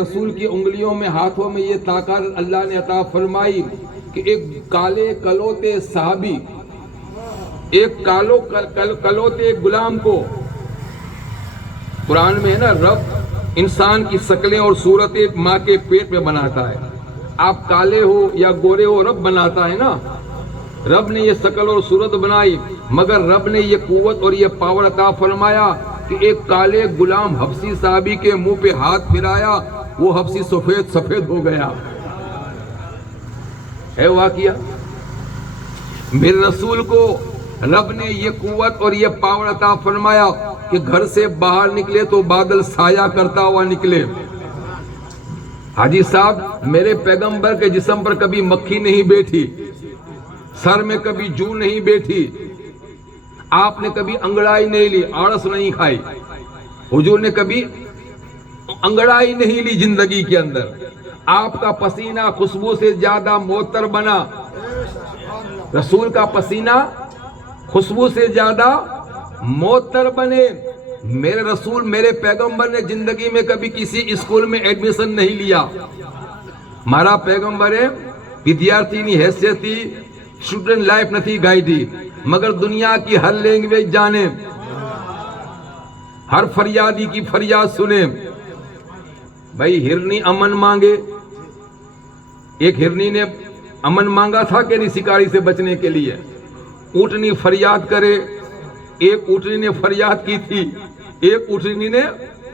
رسول کی انگلیوں میں ہاتھوں میں یہ طاقت اللہ نے عطا فرمائی کہ ایک کالے کلوتے صحابی، ایک کلوتے غلام کو، قرآن میں ہے نا رب انسان کی شکلیں اور صورتیں ماں کے پیٹ میں بناتا ہے. آپ کالے ہو یا گورے ہو، رب بناتا ہے نا. رب نے یہ شکل اور صورت بنائی، مگر رب نے یہ قوت اور یہ پاور عطا فرمایا کہ ایک کالے غلام حبشی صحابی کے منہ پہ ہاتھ پھرایا، وہ حبشی سفید ہو گیا. ہے واقعہ. میرے رسول کو رب نے یہ قوت اور یہ پاور عطا فرمایا کہ گھر سے باہر نکلے تو بادل سایہ کرتا ہوا نکلے. حاجی صاحب، میرے پیغمبر کے جسم پر کبھی مکھی نہیں بیٹھی، سر میں کبھی جو نہیں بیٹھی، آپ نے کبھی انگڑائی نہیں لی، آڑس نہیں کھائی. حضور نے کبھی انگڑائی نہیں لی زندگی کے اندر. آپ کا پسینہ خوشبو سے زیادہ معطر بنا. رسول کا پسینہ خوشبو سے زیادہ معطر بنے. میرے رسول، میرے پیغمبر نے زندگی میں کبھی کسی اسکول میں ایڈمیشن نہیں لیا. ہمارا پیغمبر ہے ودیارتھی ની حیثیت સ્ટુડન્ટ લાઈફ નથી ગાઈડી، مگر دنیا کی ہر لینگویج جانے، ہر فریادی کی فریاد سنے. بھائی ہرنی امن مانگے، ایک ہرنی نے امن مانگا تھا کہ نہیں شکاری سے بچنے کے لیے. اونٹنی فریاد کرے، ایک اونٹنی نے فریاد کی تھی، ایک اونٹنی نے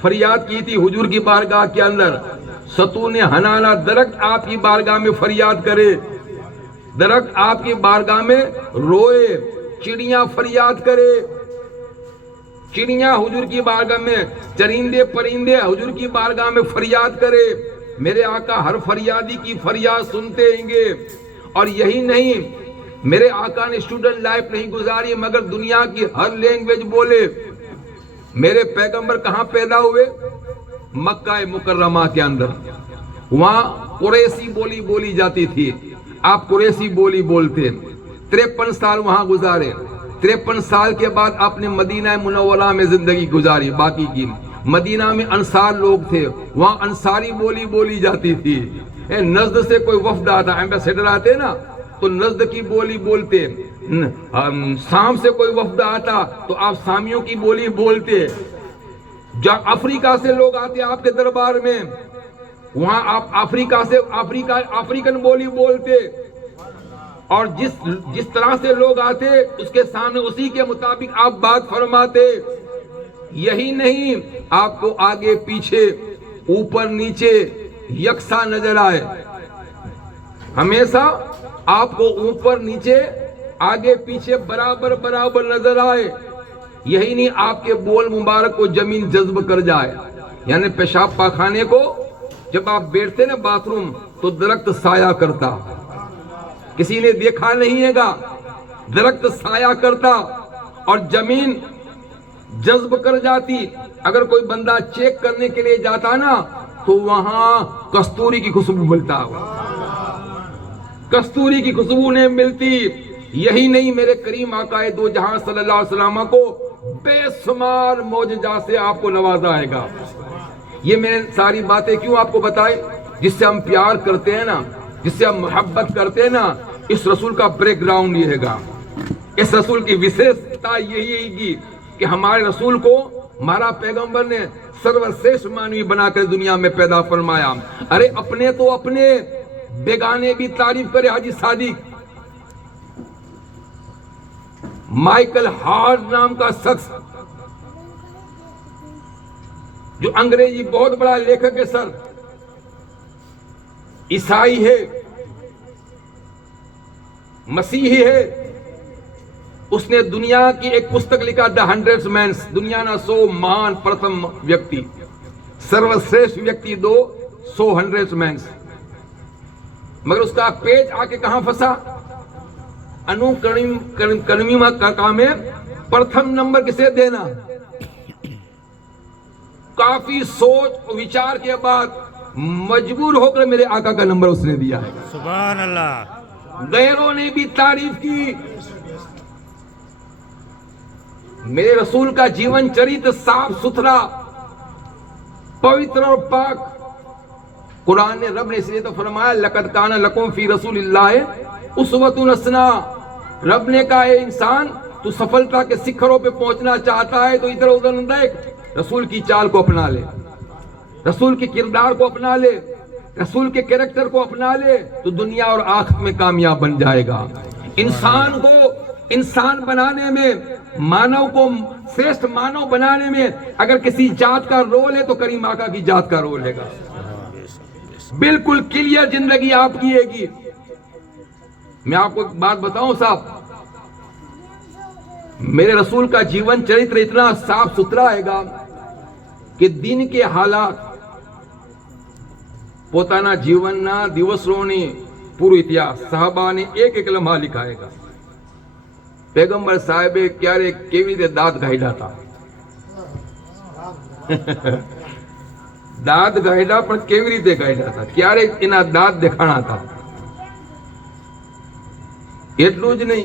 فریاد کی تھی حضور کی بارگاہ کے اندر. ستون حنانہ درخت آپ کی بارگاہ میں فریاد کرے، درخت آپ کی بارگاہ میں روئے. چڑیاں فریاد کرے، چڑیاں حضور کی بارگاہ میں، چرندے پرندے حضور کی بارگاہ میں فریاد کرے. میرے آقا ہر فریادی کی فریاد سنتے ہیں گے. اور یہی نہیں، میرے آقا نے اسٹوڈنٹ لائف نہیں گزاری مگر دنیا کی ہر لینگویج بولے. میرے پیغمبر کہاں پیدا ہوئے؟ مکہ مکرمہ کے اندر. وہاں قریشی بولی بولی جاتی تھی، آپ قریشی بولی بولتے. 53 سال وہاں گزارے. 53 سال کے بعد آپ نے مدینہ منورہ میں زندگی گزاری باقی کی. مدینہ میں انصار لوگ تھے، وہاں انصاری بولی بولی جاتی تھی. نزد سے کوئی وفد آتا، ایمبیسیڈر آتے نا تو نزد کی بولی بولتے. شام سے کوئی وفد آتا تو آپ شامیوں کی بولی بولتے. جب افریقہ سے لوگ آتے آپ کے دربار میں، وہاں آپ افریقہ سے افریقن بولی بولتے. اور جس طرح سے لوگ آتے اس کے سامنے اسی کے مطابق آپ بات فرماتے. یہی نہیں، آپ کو آگے پیچھے اوپر نیچے یکساں نظر آئے. ہمیشہ آپ کو اوپر نیچے آگے پیچھے برابر نظر آئے. یہی نہیں، آپ کے بول مبارک کو زمین جذب کر جائے. یعنی پیشاب پاخانے کو جب آپ بیٹھتے نا باتھ روم تو درخت سایہ کرتا. کسی نے دیکھا نہیں ہے گا، درخت سایہ کرتا اور زمین جذب کر جاتی. اگر کوئی بندہ چیک کرنے کے لیے جاتا نا تو وہاں کستوری کی خوشبو ملتا، کستوری کی خوشبو نہیں ملتی. یہی نہیں، میرے کریم آقا دو جہاں صلی اللہ علیہ وسلم کو بے شمار معجزات سے آپ کو نوازا ہے گا. یہ میں نے ساری باتیں کیوں آپ کو بتائی؟ جس سے ہم پیار کرتے ہیں نا، جس سے ہم محبت کرتے ہیں نا، اس رسول کا بیک گراؤنڈ یہ ہے گا. اس رسول کی وشیشتا یہی ہے گی کہ ہمارے رسول کو ہمارا پیغمبر نے سروشریشٹھ مانوی بنا کر دنیا میں پیدا فرمایا. ارے اپنے تو اپنے، بیگانے بھی تعریف کرے. حاجی صادق مائیکل ہارٹ نام کا شخص جو انگریزی بہت بڑا لیکھک ہے سر، عیسائی ہے، مسیحی ہے. اس نے دنیا کی ایک پستک لکھا دا 100 مینس، دنیا نا 100 مہان پرتم ویکتی، سروشریشٹھ ویکتی 100 مینس. مگر اس کا پیج آ کے کہاں پھنسا؟ انوکرمیما کا کام ہے پرتھم نمبر کسے دینا. کافی سوچ وچار کے بعد مجبور ہو کر میرے آقا کا نمبر اس نے دیا ہے. سبحان اللہ. غیروں نے بھی تعریف کی. میرے رسول کا جیون چریت صاف ستھرا، پوتر اور پاک. قرآن نے رب نے اس لیے تو فرمایا لقد کان لکم فی رسول اللہ اسوۃ حسنہ. رب نے کہا اے انسان تو سفلتا کے شکھروں پہ پہنچنا چاہتا ہے تو ادھر ادھر نہ دیکھ, رسول کی چال کو اپنا لے, رسول کے کردار کو اپنا لے, رسول کے کریکٹر کو اپنا لے تو دنیا اور آخرت میں کامیاب بن جائے گا. انسان کو انسان بنانے میں, مانو کو سریشٹھ مانو بنانے میں اگر کسی ذات کا رول ہے تو کریم آقا کی ذات کا رول ہے گا. بالکل کلیئر زندگی آپ کی ہے گی. میں آپ کو ایک بات بتاؤں صاحب, میرے رسول کا جیون چرتر اتنا صاف ستھرا ہے گا کہ دن کے حالات પોતાના જીવનના દિવસોની પૂરો ઇતિહાસ સાહબાને એક લમ્હા લખાયેગા. પેગમ્બર સાહેબે ક્યારે કેવી રીતે દાંત કાઢ્યા હતા, દાંત કાઢ્યા પણ કેવી રીતે કાઢ્યા હતા, ક્યારે એના દાંત દેખાણા હતા. એટલું જ નહીં,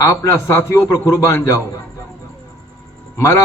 આપના સાથીઓ પર કુરબાન જાઓ, મારા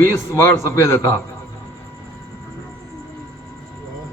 20 વાળ સફેદ હતા.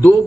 2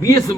20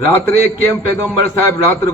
રાત્રે કેમ પેગમ્બર સાહેબ રાત્ર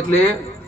એટલે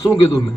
શું કીધું મેં?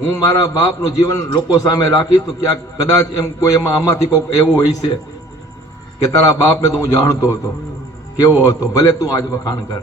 હું મારા બાપનું જીવન લોકો સામે રાખીશ તો ક્યાંક કદાચ એમ કોઈ એમાં આમાંથી કોઈ એવું હોય છે કે તારા બાપને તો હું જાણતો હતો, કેવો હતો, ભલે તું આજ વખાણ કર,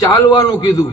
ચાલવાનું કીધું,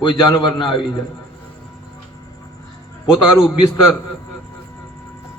કોઈ જાનવર ના આવી જાય. પોતાનું બિસ્તર,